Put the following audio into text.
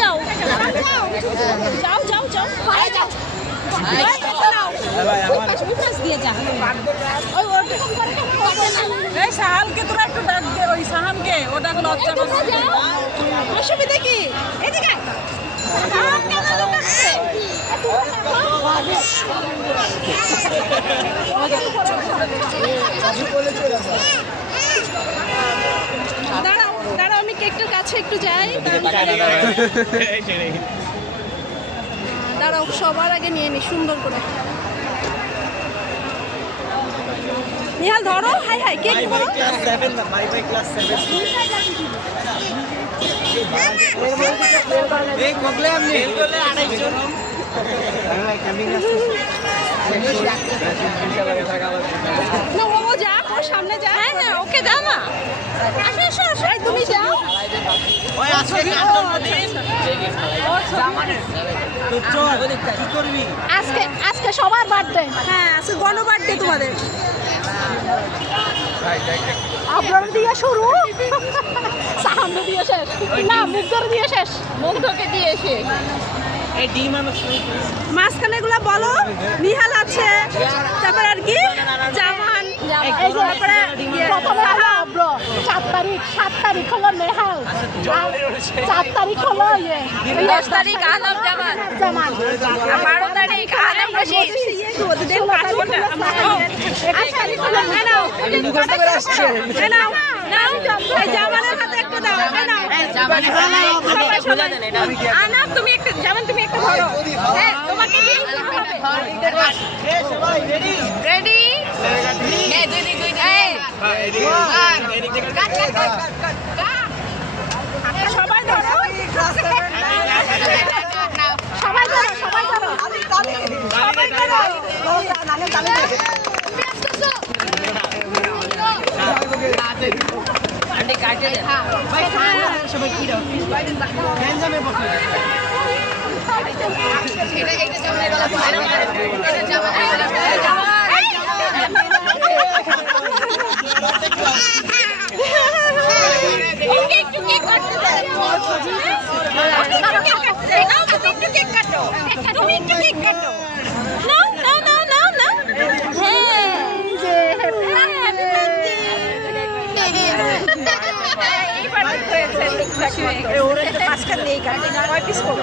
যাও যাও যাও যাও পায়ে যাও সাহালকে তোরা একটু ডাক দে, ওই সাহানকে ও ডাক লজ্জা করছে। অসুবিধা কি এদিকে দাঁড়াও দাঁড়াও আমি কেকটার কাছে একটু যাই দাঁড়াও সবার আগে নিয়ে নি সুন্দর করে নিহাল ধরো হাই হাই কেক ধরো ও যা ওর সামনে যা হ্যাঁ হ্যাঁ ওকে দাও না আসো আসো আসো তুমি যাও আজকে আজকে সবার বার্থডে হ্যাঁ আজকে গণ বার্থডে তোমাদের আপনার দিয়ে শুরু সাহান্ন দিয়ে শেষ না মুগ্ধর দিয়ে শেষ মুগ্ধকে দিয়ে শেষ মাঝখানে এগুলো বলো নিহাল আছে তারপর আর কি জামান এই যে তারপরে প্রথমে হলো অব্র 7 তারিখ হলো নেহাল 4 তারিখ হলো 10 তারিখ আলম জামান 12 তারিখ আলম রশিদ জামানের হাতে একটা দাও আনাম তুমি একটা জামান তুমি একটা ধরো হ্যাঁ তোমাকে কি রেডি সবাই ধরো সবাই ধরো সবাই ধরো সবাই ধরো সবাই কি দাও ওরা 5 খান নেই কাটে 5 পিস করো